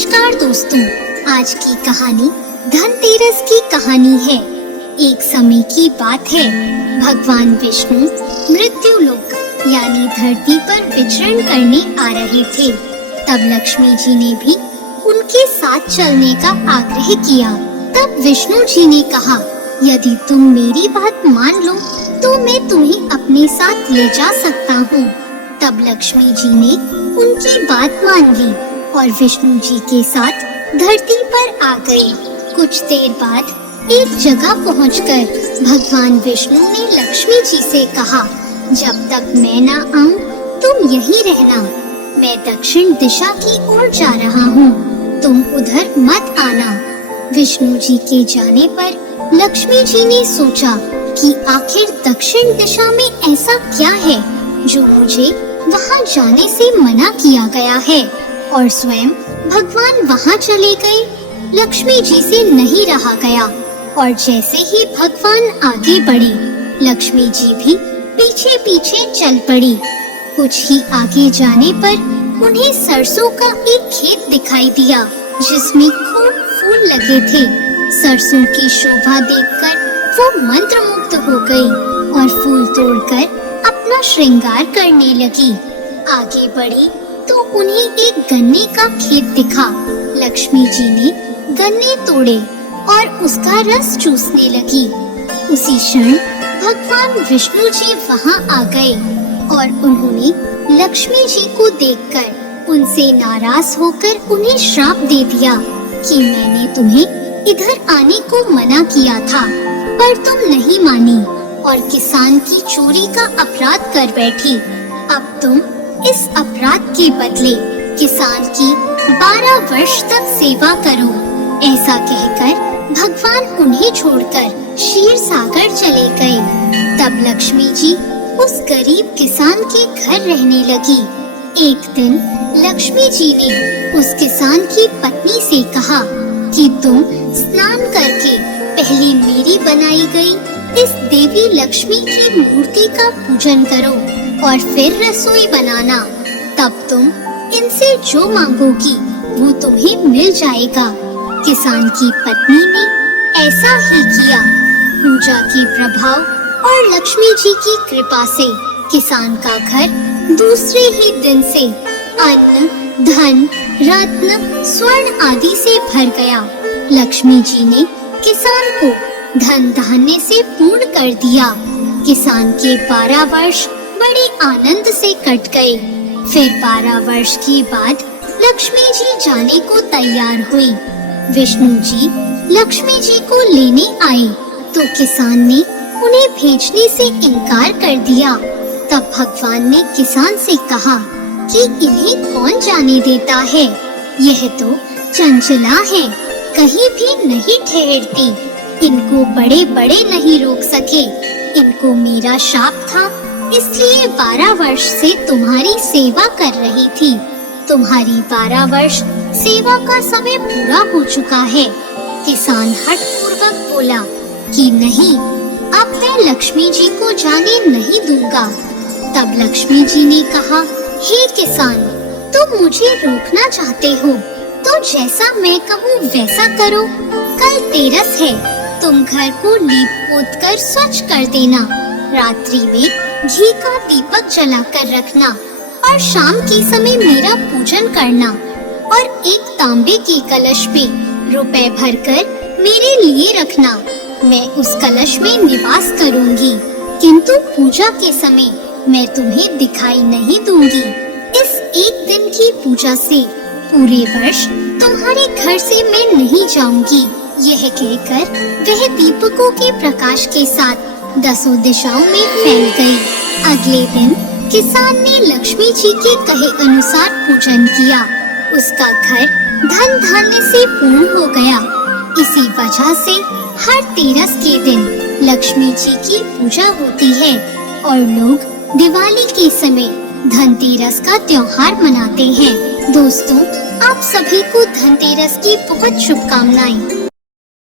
नमस्कार दोस्तों, आज की कहानी धनतेरस की कहानी है। एक समय की बात है, भगवान विष्णु मृत्यु लोक यानी धरती पर विचरण करने आ रहे थे। तब लक्ष्मी जी ने भी उनके साथ चलने का आग्रह किया। तब विष्णु जी ने कहा, यदि तुम मेरी बात मान लो तो मैं तुम्हें अपने साथ ले जा सकता हूँ। तब लक्ष्मी जी ने उनकी बात मान ली और विष्णु जी के साथ धरती पर आ गए। कुछ देर बाद एक जगह पहुंचकर भगवान विष्णु ने लक्ष्मी जी से कहा, जब तक मैं ना आऊं तुम यहीं रहना। मैं दक्षिण दिशा की ओर जा रहा हूँ, तुम उधर मत आना। विष्णु जी के जाने पर लक्ष्मी जी ने सोचा कि आखिर दक्षिण दिशा में ऐसा क्या है जो मुझे वहाँ जाने से मना किया गया है, और स्वयं भगवान वहाँ चले गए। लक्ष्मी जी से नहीं रहा गया और जैसे ही भगवान आगे बढ़े, लक्ष्मी जी भी पीछे पीछे चल पड़ी। कुछ ही आगे जाने पर उन्हें सरसों का एक खेत दिखाई दिया जिसमें खूब फूल लगे थे। सरसों की शोभा देखकर वो मंत्रमुग्ध हो गई और फूल तोड़कर अपना श्रृंगार करने लगी। आगे बढ़ी तो उन्हें एक गन्ने का खेत दिखा। लक्ष्मी जी ने गन्ने तोड़े और उसका रस चूसने लगी। उसी क्षण भगवान विष्णु जी वहाँ आ गए और उन्होंने लक्ष्मी जी को देखकर उनसे नाराज होकर उन्हें श्राप दे दिया कि मैंने तुम्हें इधर आने को मना किया था, पर तुम नहीं मानी और किसान की चोरी का अपराध कर बैठी। अब तुम इस अपराध के बदले किसान की 12 वर्ष तक सेवा करो। ऐसा कहकर भगवान उन्हें छोड़कर क्षीर सागर चले गए। तब लक्ष्मी जी उस गरीब किसान के घर रहने लगी। एक दिन लक्ष्मी जी ने उस किसान की पत्नी से कहा कि तुम स्नान करके पहले मेरी बनाई गई इस देवी लक्ष्मी की मूर्ति का पूजन करो और फिर रसोई बनाना। तब तुम इनसे जो मांगोगी वो तुम्हें मिल जाएगा। किसान की पत्नी ने ऐसा ही किया। पूजा के प्रभाव और लक्ष्मी जी की कृपा से किसान का घर दूसरे ही दिन से अन्न, धन, रत्न, स्वर्ण आदि से भर गया। लक्ष्मी जी ने किसान को धन धान्य से पूर्ण कर दिया। किसान के 12 वर्ष बड़े आनंद से कट गए। फिर 12 वर्ष के बाद लक्ष्मी जी जाने को तैयार हुई। विष्णु जी लक्ष्मी जी को लेने आए तो किसान ने उन्हें भेजने से इनकार कर दिया। तब भगवान ने किसान से कहा कि इन्हें कौन जाने देता है, यह तो चंचला है, कहीं भी नहीं ठहरती। इनको बड़े बड़े नहीं रोक सके। इनको मेरा शाप था, इसलिए 12 वर्ष से तुम्हारी सेवा कर रही थी। तुम्हारी 12 वर्ष सेवा का समय पूरा हो चुका है। किसान हठपूर्वक बोला कि नहीं, अब मैं लक्ष्मी जी को जाने नहीं दूंगा। तब लक्ष्मी जी ने कहा, हे किसान, तुम मुझे रोकना चाहते हो तो जैसा मैं कहूँ वैसा करो। कल तेरस है, तुम घर को लीप पोत कर स्वच्छ कर देना। रात्रि में घी का दीपक जला कर रखना और शाम के समय मेरा पूजन करना और एक तांबे के कलश पे रुपए भरकर मेरे लिए रखना। मैं उस कलश में निवास करूंगी, किंतु पूजा के समय मैं तुम्हें दिखाई नहीं दूंगी। इस एक दिन की पूजा से पूरे वर्ष तुम्हारे घर से मैं नहीं जाऊंगी। यह कहकर वह दीपकों के प्रकाश के साथ 10 दिशाओं में फैल गई। अगले दिन किसान ने लक्ष्मी जी के कहे अनुसार पूजन किया। उसका घर धन धान्य से पूर्ण हो गया। इसी वजह से हर तेरस के दिन लक्ष्मी जी की पूजा होती है और लोग दिवाली के समय धनतेरस का त्योहार मनाते हैं। दोस्तों, आप सभी को धनतेरस की बहुत शुभकामनाएं।